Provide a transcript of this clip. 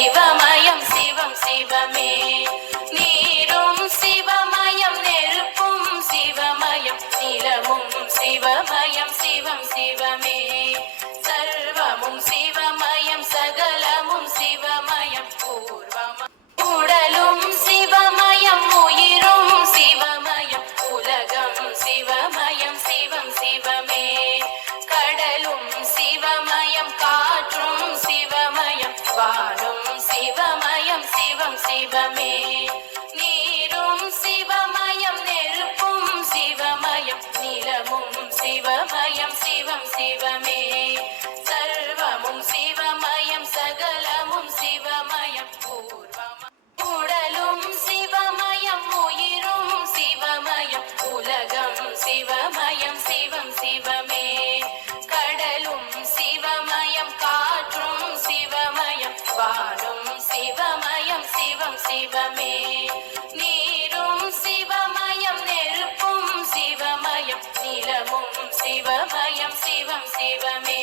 சிவமயம் சிவம் சிவமே. நீரும் சிவமயம் நெருப்பும் சிவமயம் நிலமும் சிவமயம் சிவம் சிவமே. சர்வமும் சிவமயம் சகலமும் சிவமயம் பூர்வம உடலும் சிவமயம் உயிரும் சிவமயம் உலகம் சிவமயம் சிவம் சிவமே. கடலும் சிவமயம் காற்றும் சிவமயம் வானும் சிவமயம் சிவம் சிவமே. நீரும் சிவமயம் நெருப்பும் சிவமயம் நிலமும் சிவமயம் சிவம் சிவமே. சர்வமும் சிவமயம் சகலமும் சிவமயம் பூர்வம உடலும் சிவமயம் உயிரும் சிவமயம் உலகம் சிவமயம் சிவம் சிவமே. கடலும் சிவமயம் காற்றும் சிவமயம் வானும் சிவமயம் சிவம் சிவமே. நீரும் சிவமயம் நெருப்பும் சிவமயம் நிலமும் சிவமயம் சிவம் சிவமே.